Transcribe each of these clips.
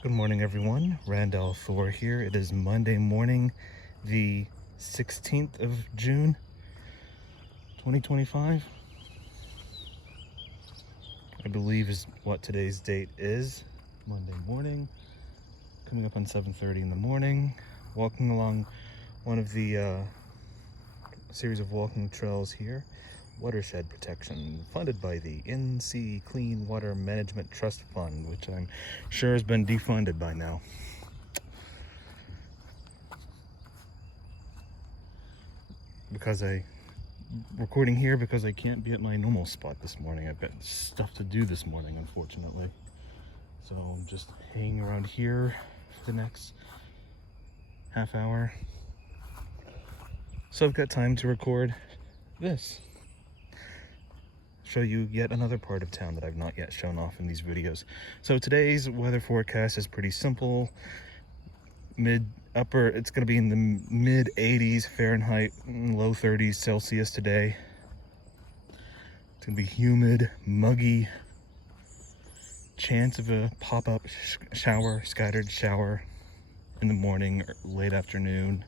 Good morning, everyone. Randall Thor here. It is Monday morning, the 16th of June, 2025. I believe is what today's date is. Monday morning, coming up on 7:30 in the morning, walking along one of the series of walking trails here. Watershed protection, funded by the NC Clean Water Management Trust Fund, which I'm sure has been defunded by now. Because recording here because I can't be at my normal spot this morning. I've got stuff to do this morning, unfortunately. So I'm just hanging around here for the next half hour. So I've got time to record this. Show you yet another part of town that I've not yet shown off in these videos. So today's weather forecast is pretty simple. It's going to be in the mid 80s Fahrenheit, low 30s Celsius today. It's going to be humid, muggy, chance of a pop-up shower, scattered shower in the morning or late afternoon.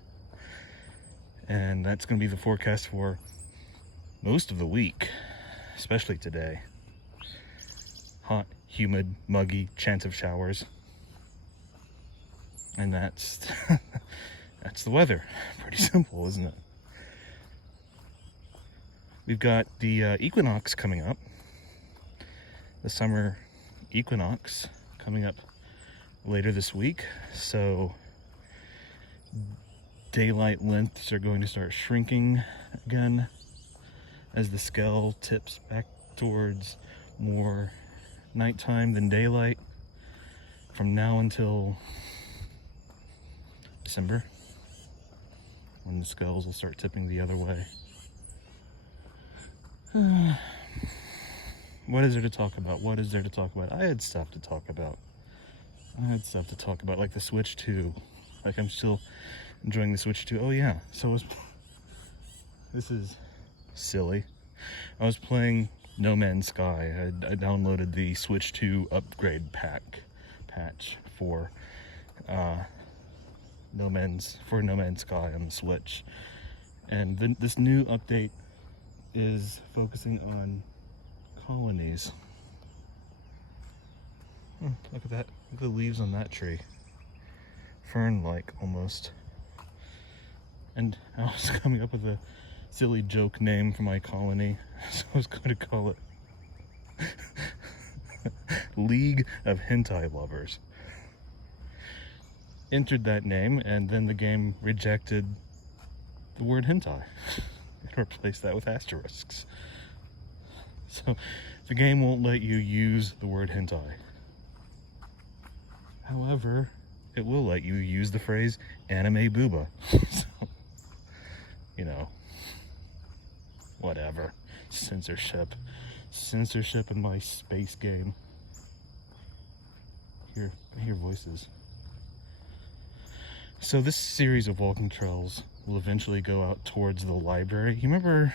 And that's going to be the forecast for most of the week, especially today. Hot, humid, muggy, chance of showers. And that's that's the weather. Pretty simple, isn't it? We've got the equinox coming up. The summer equinox coming up later this week. So daylight lengths are going to start shrinking again as the scale tips back towards more nighttime than daylight from now until December, when the scales will start tipping the other way. What is there to talk about? I had stuff to talk about. Like the Switch 2. Like, I'm still enjoying the Switch 2. Oh yeah, this is silly. I was playing No Man's Sky. I downloaded the Switch 2 upgrade patch for No Man's Sky on the Switch, and this new update is focusing on colonies. Look at that! Look at the leaves on that tree, fern-like almost. And I was coming up with a silly joke name for my colony, so I was going to call it League of Hentai Lovers. Entered that name, and then the game rejected the word hentai and replaced that with asterisks. So the game won't let you use the word hentai. However, it will let you use the phrase anime booba. So, whatever. Censorship in my space game. I hear voices. So this series of walking trails will eventually go out towards the library. You remember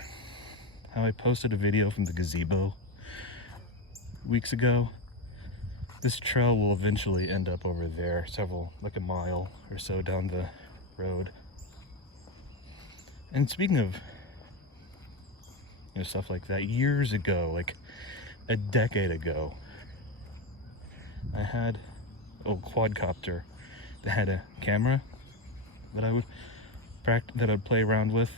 how I posted a video from the gazebo weeks ago? This trail will eventually end up over there, like a mile or so down the road. And speaking of stuff like that, years ago, like a decade ago, I had a quadcopter that had a camera that I would play around with,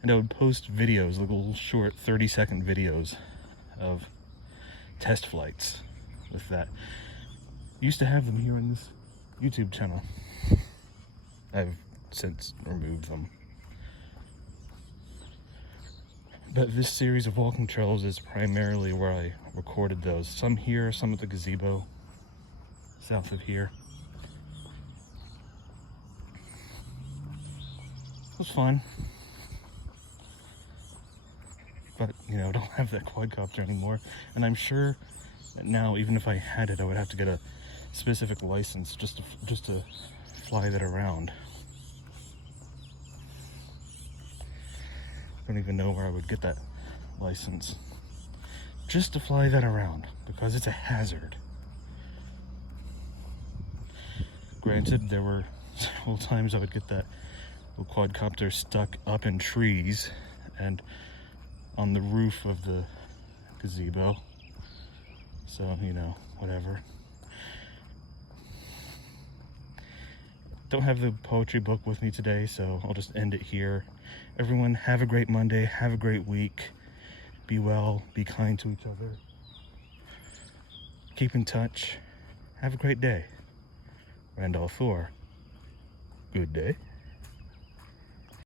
and I would post videos, like little short 30-second videos of test flights with that. I used to have them here on this YouTube channel. I've since removed them. But this series of walking trails is primarily where I recorded those. Some here, some at the gazebo, south of here. It was fun. But, I don't have that quadcopter anymore. And I'm sure that now, even if I had it, I would have to get a specific license just to fly that around. I don't even know where I would get that license. Just to fly that around, because it's a hazard. Granted, there were several times I would get that little quadcopter stuck up in trees and on the roof of the gazebo. So, you know, whatever. Don't have the poetry book with me today, so I'll just end it here. Everyone, have a great Monday. Have a great week. Be well. Be kind to each other. Keep in touch. Have a great day. Randolph Thor. Good day.